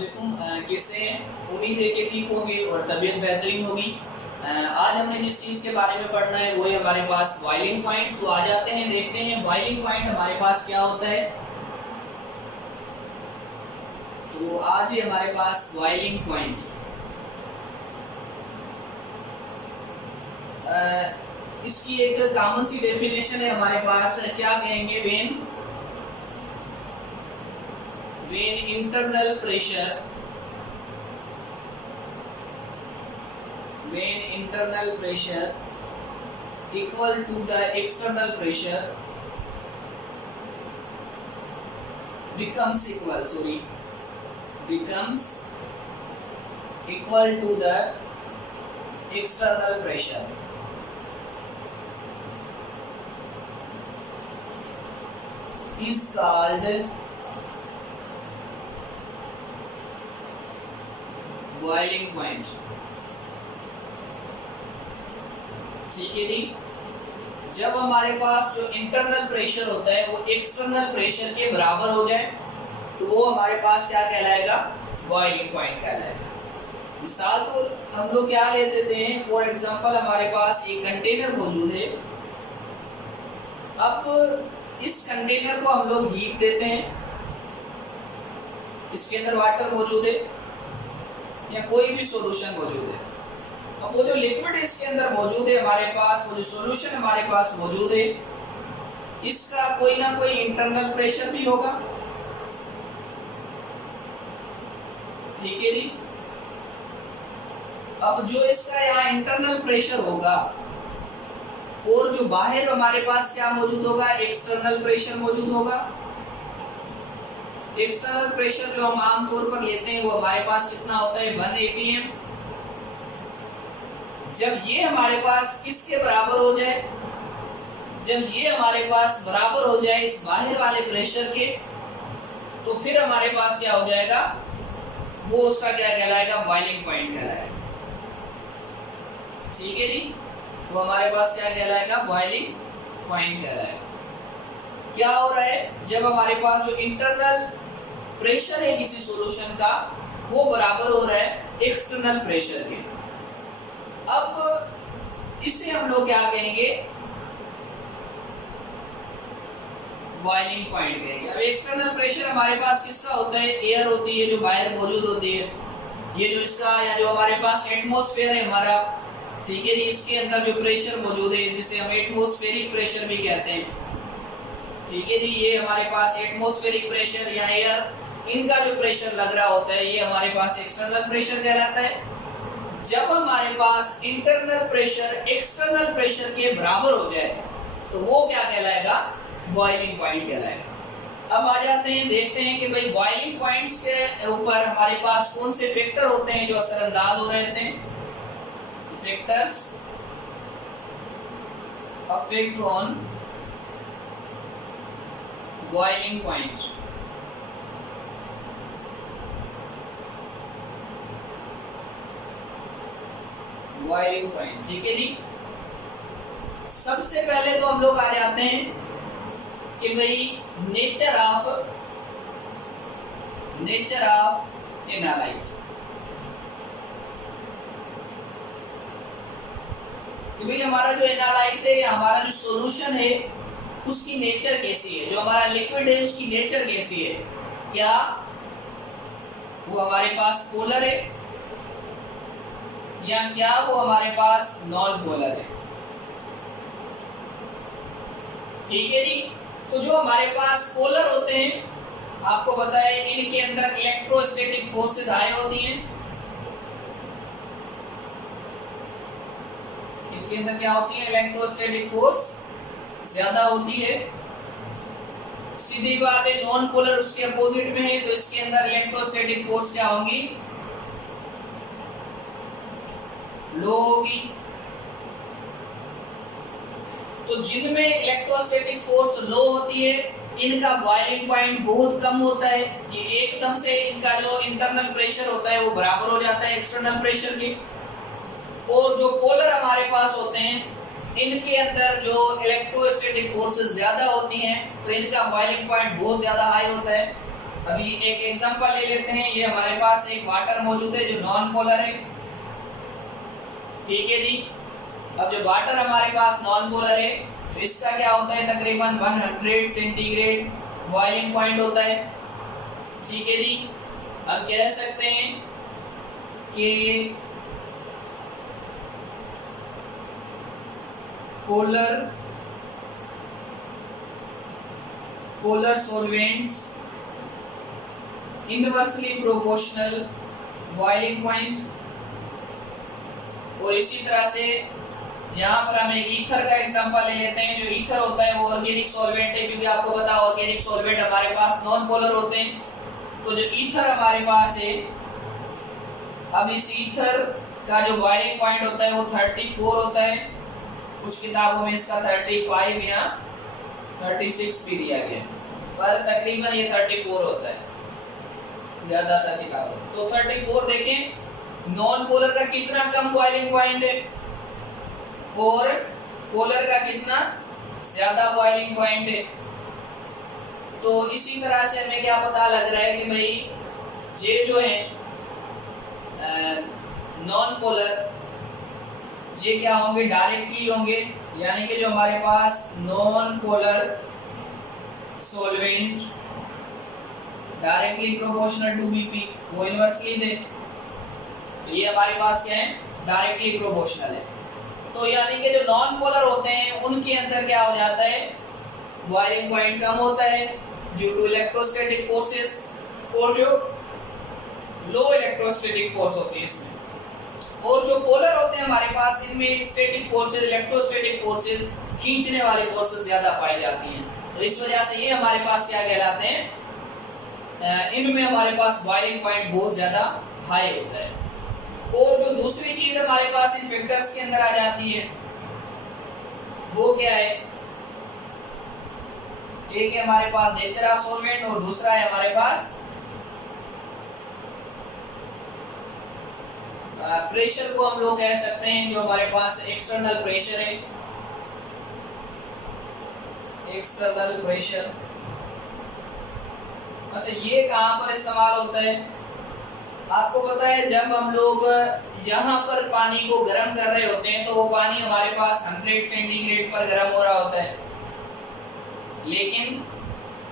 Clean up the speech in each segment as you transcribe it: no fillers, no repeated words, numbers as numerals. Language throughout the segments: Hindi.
अस्सलामुअलैकुम। कैसे हैं? उम्मीद है कि ठीक होंगे और तबीयत बेहतरीन होगी। आज हमने जिस चीज़ के बारे में पढ़ना है वो है हमारे पास बॉइलिंग पॉइंट। तो आ जाते हैं, देखते हैं बॉइलिंग पॉइंट हमारे पास क्या होता है। तो आज है हमारे पास बॉइलिंग पॉइंट। इसकी एक कॉमन सी डेफिनेशन है हमारे पास। क्या कहेंगे? when internal pressure equal to the external pressure becomes equal to the external pressure, is called boiling point. ठीक है जी। जब हमारे पास जो इंटरनल प्रेशर होता है वो एक्सटर्नल प्रेशर के बराबर हो जाए तो वो हमारे पास क्या कहलाएगा? बॉइलिंग पॉइंट कहलाएगा। मिसाल तो हम लोग क्या ले लेते हैं, फॉर एग्जांपल हमारे पास एक कंटेनर मौजूद है। अब इस कंटेनर को हम लोग हीट देते हैं। इसके अंदर वाटर मौजूद है या कोई भी सॉल्यूशन मौजूद है। अब वो जो लिक्विड इसके अंदर मौजूद है हमारे पास, वो जो सॉल्यूशन हमारे पास मौजूद है, इसका कोई ना कोई इंटरनल प्रेशर भी होगा। ठीक है जी। अब जो इसका यहाँ इंटरनल प्रेशर होगा और जो बाहर हमारे पास क्या मौजूद होगा? एक्सटर्नल प्रेशर मौजूद होगा। एक्सटर्नल प्रेशर जो हम आमतौर पर लेते हैं वो हमारे पास कितना होता है? 1 atm। जब ये हमारे पास किसके बराबर हो जाए? जब ये हमारे पास बराबर हो जाए इस बाहर वाले प्रेशर के, तो फिर हमारे पास क्या हो जाएगा? वो उसका क्या कहलाएगा? बॉइलिंग पॉइंट कहलाएगा। ठीक है जी। वो हमारे पास क्या कहलाएगा? बॉइलिंग पॉइंट कहलाएगा। क्या हो रहा है? जब हमारे पास जो इंटरनल प्रेशर है किसी सॉल्यूशन का वो बराबर हो रहा है एक्सटर्नल प्रेशर के। अब इसे हम लोग क्या कहेंगे? बॉइलिंग पॉइंट कहेंगे। अब एक्सटर्नल प्रेशर हमारे पास किसका होता है? एयर होती है जो बाहर मौजूद होती है। ये जो इसका या जो हमारे पास एटमॉस्फेयर है हमारा, ठीक है जी, इसके अंदर जो प्रेशर मौजूद है जिसे हम एटमॉस्फेरिक प्रेशर भी कहते हैं। ठीक है जी। ये हमारे पास एटमॉस्फेरिक प्रेशर या एयर, इनका जो प्रेशर लग रहा होता है ये हमारे पास एक्सटर्नल प्रेशर कहलाता है। जब हमारे पास इंटरनल प्रेशर एक्सटर्नल प्रेशर के बराबर हो जाए तो वो क्या कहलाएगा? बॉइलिंग पॉइंट कहलाएगा। अब आ जाते हैं, देखते हैं कि भाई बॉइलिंग पॉइंट्स के ऊपर हमारे पास कौन से फैक्टर होते हैं जो असरअंदाज हो रहे थे। Factors affect on boiling point. Boiling point, ठीक है जी। सबसे पहले तो हम लोग आ जाते हैं कि भाई नेचर ऑफ एनालाइट। कि भाई हमारा जो एनालाइट है या हमारा जो सॉल्यूशन है उसकी नेचर कैसी है, जो हमारा लिक्विड है उसकी नेचर कैसी है। क्या वो हमारे पास पोलर है या क्या वो हमारे पास नॉन पोलर है। ठीक है जी। तो जो हमारे पास पोलर होते हैं, आपको पता है इनके अंदर इलेक्ट्रोस्टैटिक फोर्सेस हाई होती हैं। इनके अंदर क्या होती है? इलेक्ट्रोस्टैटिक फोर्स ज्यादा होती है। सीधी बात है, नॉन पोलर उसके अपोजिट में है, तो इसके अंदर इलेक्ट्रोस्टैटिक फोर्स क्या होगी? लो होगी। तो जिनमें इलेक्ट्रोस्टैटिक फोर्स लो होती है इनका बॉइलिंग पॉइंट बहुत कम होता है। ये एकदम से इनका जो इंटरनल प्रेशर होता है वो बराबर हो जाता है एक्सटर्नल प्रेशर के। और जो पोलर हमारे पास होते हैं इनके अंदर जो इलेक्ट्रोस्टैटिक फोर्सेस ज्यादा होती हैं तो इनका बॉइलिंग पॉइंट बहुत ज्यादा हाई होता है। अभी एक एग्जांपल ले लेते हैं। ये हमारे पास एक वाटर मौजूद है जो नॉन पोलर है, ठीक है जी। अब जो वाटर हमारे पास नॉन पोलर है तो इसका क्या होता है, तकरीबन 100 सेंटीग्रेड बॉइलिंग पॉइंट होता है, ठीक है जी। हम कह सकते हैं कि polar solvents inversely proportional boiling point। और इसी तरह से यहाँ पर हम एक ईथर का एग्जांपल ले लेते हैं। जो ईथर होता है वो ऑर्गेनिक सॉल्वेंट है, क्योंकि आपको पता है ऑर्गेनिक सॉल्वेंट हमारे पास नॉन पोलर होते हैं। तो जो ईथर हमारे पास है, अब इस ईथर का जो बॉइलिंग पॉइंट होता है वो 34 होता है। कुछ किताबों में इसका 35 या 36 भी दिया गया है, पर तकरीबन ये 34 होता है ज्यादातर किताबों में। तो 34 देखें, नॉन पोलर का कितना कम बॉइलिंग पॉइंट है और पोलर का कितना ज्यादा बॉइलिंग पॉइंट है। तो इसी तरह से हमें क्या पता लग रहा है कि भाई ये जो है नॉन पोलर, ये क्या होंगे, डायरेक्टली होंगे, यानी कि जो हमारे पास non polar solvent directly proportional to BP वो इनवर्सली दे। तो ये हमारे पास क्या है, डायरेक्टली प्रोपोर्शनल है। तो यानी कि जो नॉन पोलर होते हैं उनके अंदर क्या हो जाता है, बॉइलिंग पॉइंट कम होता है ड्यू टू इलेक्ट्रोस्टैटिक फोर्सेस, और जो लो इलेक्ट्रोस्टैटिक फोर्स होती है इसमें। और जो पोलर होते हैं हमारे पास, इनमें स्टैटिक फोर्सेस, इलेक्ट्रोस्टैटिक फोर्सेस, खींचने वाली फोर्सेस ज्यादा पाई जाती हैं। तो इस वजह से ये हमारे पास क्या कहलाते हैं, इनमें हमारे पास बॉइलिंग पॉइंट बहुत ज्यादा हाई होता है। और जो दूसरी चीज हमारे पास इन फैक्टर्स के अंदर आ जाती है वो क्या है, एक है हमारे पास नेचर ऑफ सॉल्वेंट और दूसरा है हमारे पास प्रेशर को हम लोग कह सकते हैं। जो हमारे पास एक्सटर्नल प्रेशर है, एक्सटर्नल प्रेशर। अच्छा, ये कहाँ पर इस्तेमाल होता है, आपको पता है जब हम लोग यहाँ पर पानी को गर्म कर रहे होते हैं तो वो पानी हमारे पास 100 सेंटीग्रेड पर गर्म हो रहा होता है। लेकिन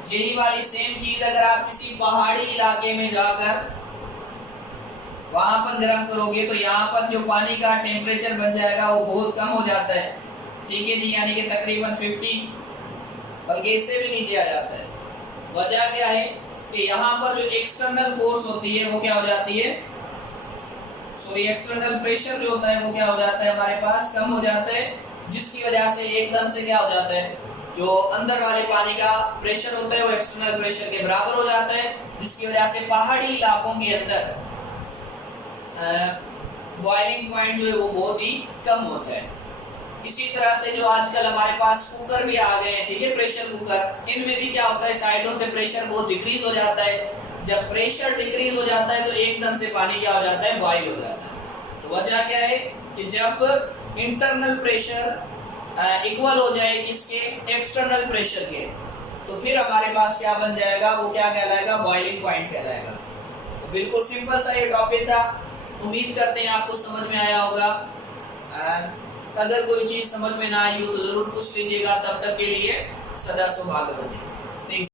यही वाली सेम चीज अगर आप किसी पहाड़ी इलाके में जाकर वहां पर गर्म करोगे तो यहाँ पर जो पानी का टेम्परेचर बन जाएगा वो बहुत कम हो जाता है, ठीक है जी, यानी कि तकरीबन 50, बल्कि इससे भी नीचे आ जाता है। वजह क्या है कि यहाँ पर जो एक्सटर्नल फोर्स होती है वो क्या हो जाती है, सॉरी एक्सटर्नल प्रेशर जो होता है वो क्या हो जाता है, हमारे पास कम हो जाता है, जिसकी वजह से एकदम से क्या हो जाता है, जो अंदर वाले पानी का प्रेशर होता है वो एक्सटर्नल प्रेशर के बराबर हो जाता है, जिसकी वजह से पहाड़ी इलाकों के अंदर बॉइलिंग पॉइंट जो है वो बहुत ही कम होता है। इसी तरह से जो आजकल हमारे पास कुकर भी आ गए हैं, ठीक है, प्रेशर कुकर, इनमें भी क्या होता है, साइडों से प्रेशर बहुत डिक्रीज हो जाता है। जब प्रेशर डिक्रीज हो जाता है तो एकदम से पानी क्या हो जाता है, बॉइल हो जाता है। तो वजह क्या है कि जब इंटरनल प्रेशर इक्वल हो जाए इसके एक्सटर्नल प्रेशर के, तो फिर हमारे पास क्या बन जाएगा, वो क्या कहलाएगा, बॉइलिंग पॉइंट कहलाएगा। तो बिल्कुल सिंपल सा ये टॉपिक था। उम्मीद करते हैं आपको समझ में आया होगा। अगर कोई चीज समझ में ना आई हो तो जरूर पूछ लीजिएगा। तब तक के लिए सदा सौभाग्यवती।